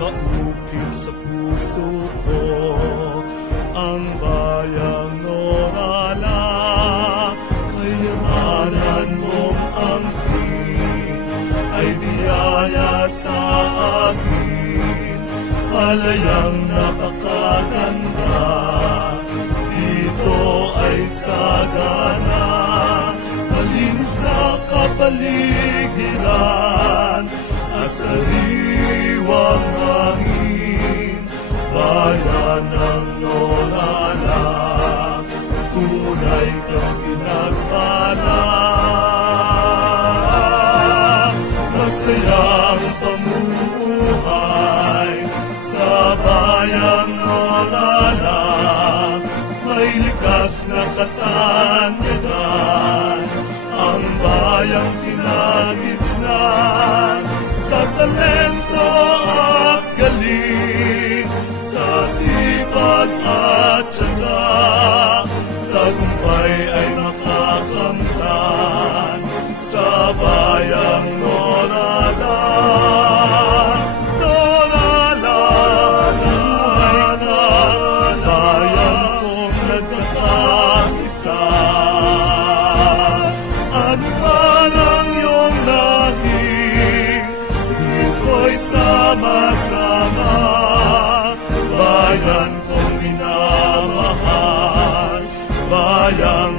nakaukit sa puso ko ang bayang Norala. Kayamanan mong angkin ay biyaya sa akin, palayang napakaganda, dito ay sagana, malinis na kapaligiran at sariwang hangin, bayan ng Norala, tunay kang pinagpala. Masayang pamumuhay sa bayang Norala, may likas na katanyagan, ang bayang kinagisnan sa talento at galing, sa sipag at tiyaga, tagumpay ay makakamtan sa bayang Norala. Norala, buhay na bayan kong nagkakaisa, at parang iyong lahi, dito'y sama-sama, bayan kong minamahal, bayang